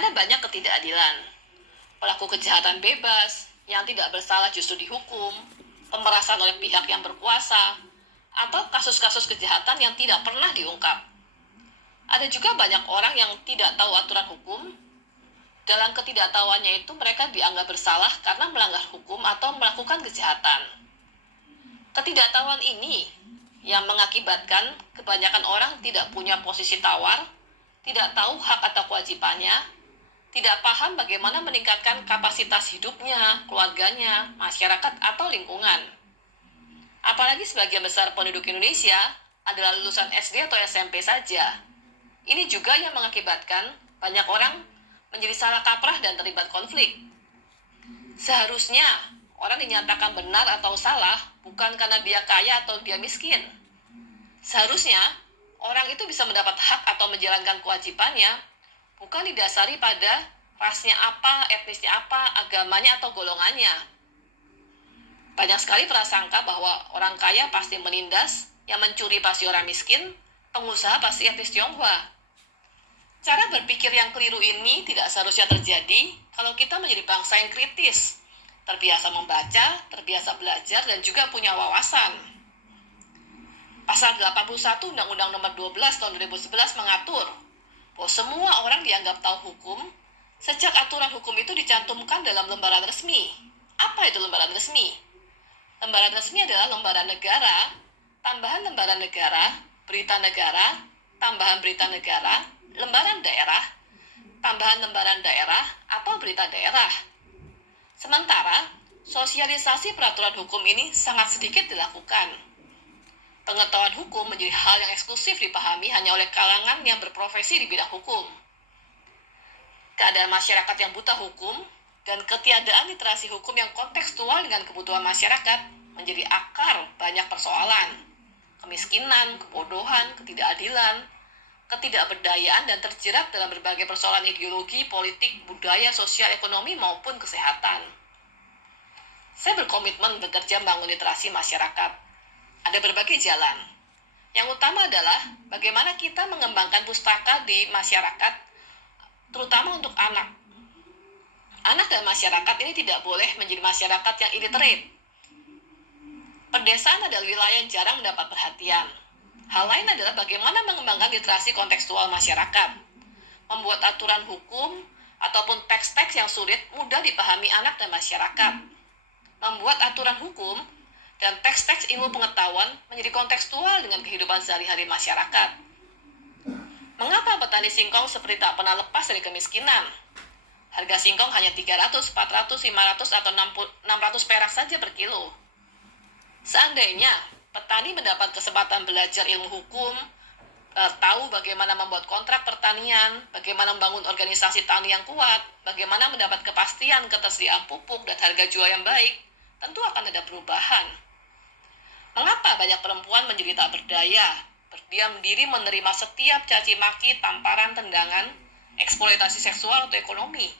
Ada banyak ketidakadilan. Pelaku kejahatan bebas, yang tidak bersalah justru dihukum, pemerasan oleh pihak yang berkuasa, atau kasus-kasus kejahatan yang tidak pernah diungkap. Ada juga banyak orang yang tidak tahu aturan hukum. Dalam ketidaktahuannya itu mereka dianggap bersalah karena melanggar hukum atau melakukan kejahatan. Ketidaktahuan ini yang mengakibatkan kebanyakan orang tidak punya posisi tawar, tidak tahu hak atau kewajibannya, tidak paham bagaimana meningkatkan kapasitas hidupnya, keluarganya, masyarakat, atau lingkungan. Apalagi sebagian besar penduduk Indonesia adalah lulusan SD atau SMP saja. Ini juga yang mengakibatkan banyak orang menjadi salah kaprah dan terlibat konflik. Seharusnya orang dinyatakan benar atau salah bukan karena dia kaya atau dia miskin. Seharusnya orang itu bisa mendapat hak atau menjalankan kewajibannya bukan didasari pada rasnya apa, etnisnya apa, agamanya atau golongannya. Banyak sekali prasangka bahwa orang kaya pasti menindas, yang mencuri pasti orang miskin, pengusaha pasti etnis Tionghoa. Cara berpikir yang keliru ini tidak seharusnya terjadi kalau kita menjadi bangsa yang kritis, terbiasa membaca, terbiasa belajar, dan juga punya wawasan. Pasal 81 Undang-Undang Nomor 12 Tahun 2011 mengatur bahwa semua orang dianggap tahu hukum sejak aturan hukum itu dicantumkan dalam lembaran resmi. Apa itu lembaran resmi? Lembaran resmi adalah lembaran negara, tambahan lembaran negara, berita negara, tambahan berita negara, lembaran daerah, tambahan lembaran daerah, atau berita daerah. Sementara, sosialisasi peraturan hukum ini sangat sedikit dilakukan. Pengetahuan hukum menjadi hal yang eksklusif dipahami hanya oleh kalangan yang berprofesi di bidang hukum. Keadaan masyarakat yang buta hukum dan ketiadaan literasi hukum yang kontekstual dengan kebutuhan masyarakat menjadi akar banyak persoalan. Kemiskinan, kebodohan, ketidakadilan, ketidakberdayaan, dan terjerat dalam berbagai persoalan ideologi, politik, budaya, sosial, ekonomi, maupun kesehatan. Saya berkomitmen bekerja membangun literasi masyarakat. Ada berbagai jalan. Yang utama adalah bagaimana kita mengembangkan pustaka di masyarakat, terutama untuk anak. Anak dan masyarakat ini tidak boleh menjadi masyarakat yang illiterate. Pedesaan adalah wilayah yang jarang mendapat perhatian. Hal lain adalah bagaimana mengembangkan literasi kontekstual masyarakat, membuat aturan hukum ataupun teks-teks yang sulit mudah dipahami anak dan masyarakat, membuat aturan hukum dan teks-teks ilmu pengetahuan menjadi kontekstual dengan kehidupan sehari-hari masyarakat. Mengapa petani singkong seperti tak pernah lepas dari kemiskinan? Harga singkong hanya 300, 400, 500, atau 600 perak saja per kilo. Seandainya petani mendapat kesempatan belajar ilmu hukum, tahu bagaimana membuat kontrak pertanian, bagaimana membangun organisasi tani yang kuat, bagaimana mendapat kepastian ketersediaan pupuk dan harga jual yang baik, tentu akan ada perubahan. Mengapa banyak perempuan menjadi tak berdaya, berdiam diri menerima setiap caci maki, tamparan, tendangan, eksploitasi seksual atau ekonomi?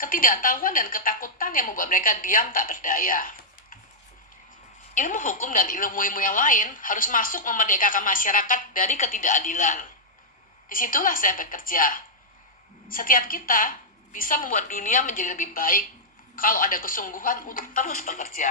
Ketidaktahuan dan ketakutan yang membuat mereka diam tak berdaya. Ilmu hukum dan ilmu-ilmu yang lain harus masuk memerdekakan masyarakat dari ketidakadilan. Disitulah saya bekerja. Setiap kita bisa membuat dunia menjadi lebih baik kalau ada kesungguhan untuk terus bekerja.